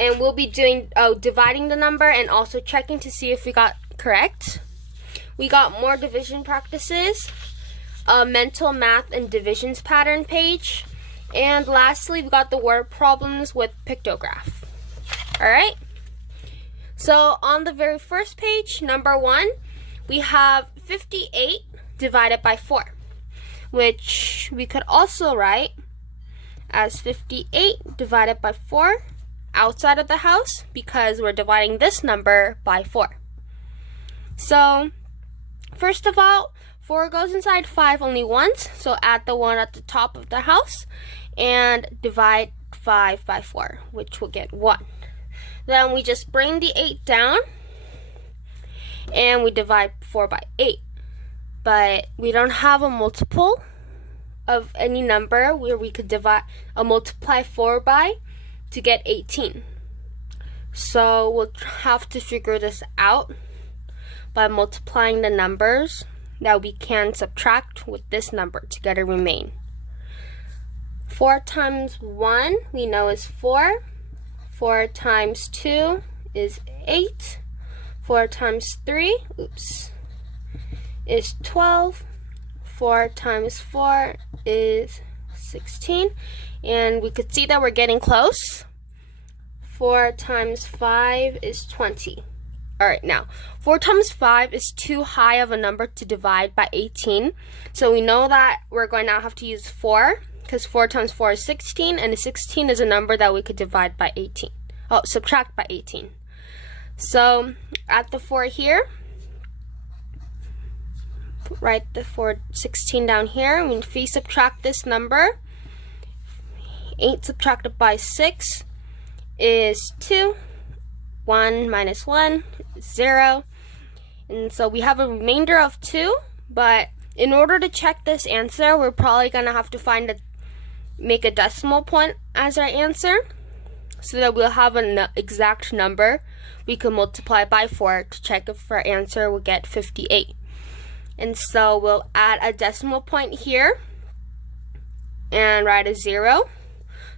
and we'll be doing dividing the number and also checking to see if we got correct. We got more division practices, a mental math and divisions pattern page, and lastly, we got the word problems with pictograph. Alright, so on the very first page, number 1, we have 58 divided by 4, which we could also write as 58 divided by 4 outside of the house because we're dividing this number by 4. So, first of all, 4 goes inside 5 only once, so add the 1 at the top of the house and divide 5 by 4, which will get 1. Then we just bring the 8 down and we divide 4 by 8. But we don't have a multiple of any number where we could multiply 4 by to get 18. So we'll have to figure this out by multiplying the numbers that we can subtract with this number to get a remain. 4 times 1 we know is 4. 4 times 2 is 8. 4 times 3, is 12. 4 times 4 is 16. And we could see that we're getting close. 4 times 5 is 20. Alright, now, 4 times 5 is too high of a number to divide by 18. So we know that we're going to have to use 4, because 4 times 4 is 16, and 16 is a number that we could divide by 18. Subtract by 18. So, add the 4 here. Write the 16 down here. When we subtract this number, 8 subtracted by 6 is 2. 1 minus 1 is 0. And so we have a remainder of 2, but in order to check this answer, we're probably going to have to make a decimal point as our answer, so that we'll have an exact number we can multiply by 4 to check if our answer will get 58. And so we'll add a decimal point here and write a 0.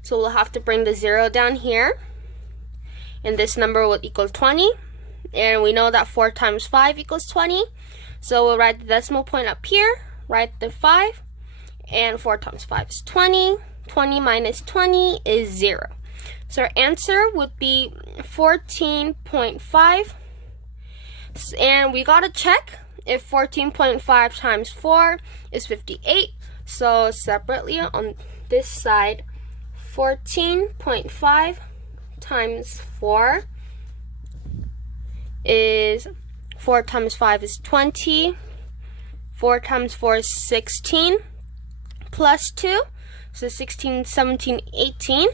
So we'll have to bring the 0 down here, and this number will equal 20. And we know that 4 times 5 equals 20. So we'll write the decimal point up here, write the 5, and 4 times 5 is 20. 20 minus 20 is 0. So our answer would be 14.5. And we gotta check if 14.5 times 4 is 58. So separately on this side, 14.5 times 4 is 4 times 5 is 20. 4 times 4 is 16 plus 2. So 16, 17, 18.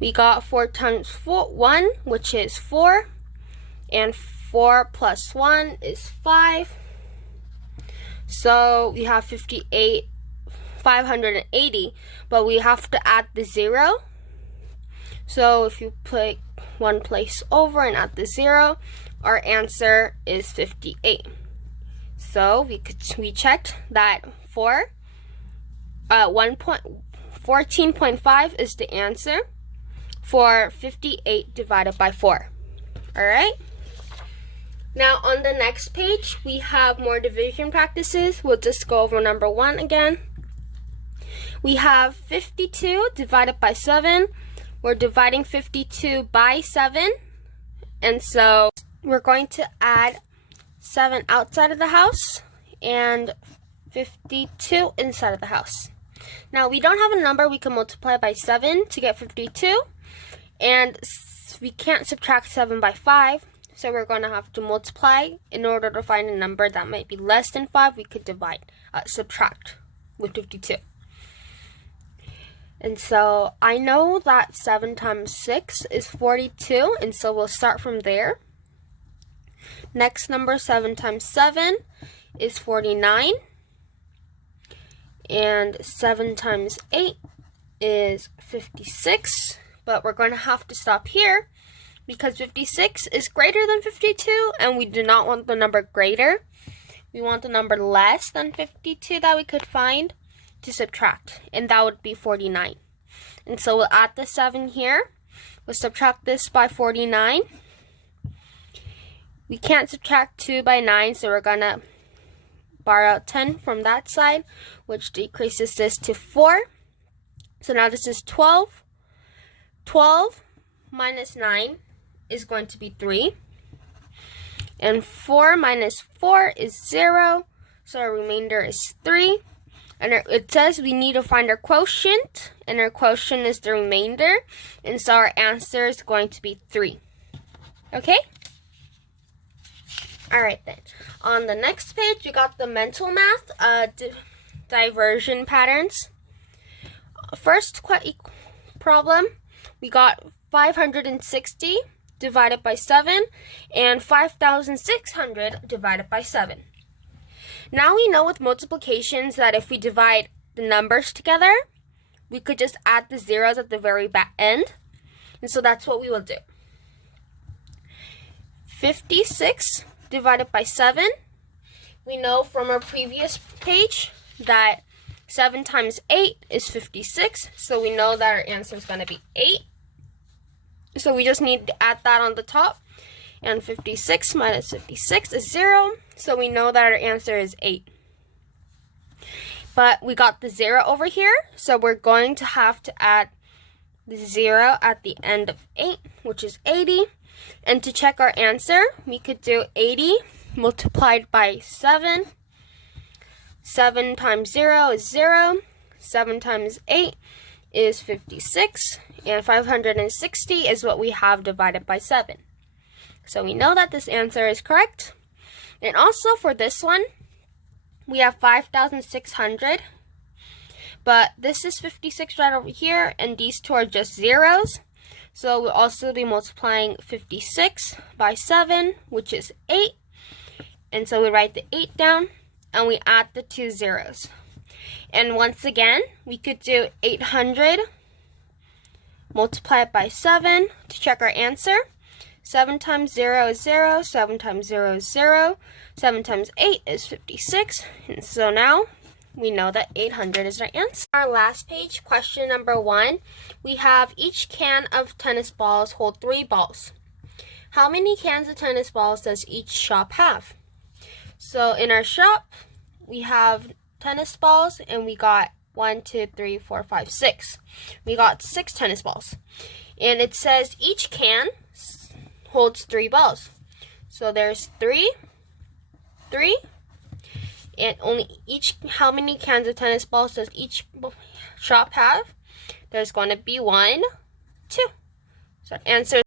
We got 4 times 1, which is 4. And 4 plus 1 is 5. So we have 580. But we have to add the 0. So if you put one place over and add the 0, our answer is 58. So we checked that 14.5 is the answer for 58 divided by 4. Alright? Now on the next page, we have more division practices. We'll just go over number 1 again. We have 52 divided by 7. We're dividing 52 by 7. And so we're going to add 7 outside of the house and 52 inside of the house. Now we don't have a number we can multiply by 7 to get 52. And we can't subtract 7 by 5. So we're going to have to multiply in order to find a number that might be less than 5. We could subtract with 52. And so I know that 7 times 6 is 42, and so we'll start from there. Next number, 7 times 7 is 49. And 7 times 8 is 56. But we're going to have to stop here because 56 is greater than 52, and we do not want the number greater. We want the number less than 52 that we could find to subtract, and that would be 49. And so we'll add the 7 here. We'll subtract this by 49. We can't subtract 2 by 9, so we're going to bar out 10 from that side, which decreases this to 4. So now this is 12. 12 minus 9 is going to be 3. And 4 minus 4 is 0. So our remainder is 3. And it says we need to find our quotient. And our quotient is the remainder. And so our answer is going to be 3. Okay? Alright then. On the next page, we got the mental math diversion patterns. First problem, we got 560 divided by 7 and 5,600 divided by 7. Now we know with multiplications that if we divide the numbers together, we could just add the zeros at the very back end. And so that's what we will do. 56 divided by 7. We know from our previous page that 7 times 8 is 56. So we know that our answer is going to be 8. So we just need to add that on the top. And 56 minus 56 is 0. So we know that our answer is 8. But we got the 0 over here. So we're going to have to add the 0 at the end of 8, which is 80. And to check our answer, we could do 80 multiplied by 7. 7 times 0 is 0. 7 times 8 is 56. And 560 is what we have divided by 7. So we know that this answer is correct. And also for this one, we have 5,600. But this is 56 right over here, and these two are just zeros. So we'll also be multiplying 56 by 7, which is 8. And so we write the 8 down, and we add the 2 zeros. And once again, we could do 800 multiplied by 7 to check our answer. 7 times 0 is 0, 7 times 0 is 0, 7 times 8 is 56, and so now we know that 800 is our answer. Our last page, question number 1, we have each can of tennis balls hold 3 balls. How many cans of tennis balls does each shop have? So in our shop, we have tennis balls, and we got 1, 2, 3, 4, 5, 6. We got 6 tennis balls. And it says each can holds 3 balls. So there's 3, 3, and only how many cans of tennis balls does each shop have? There's going to be 1, 2. So answer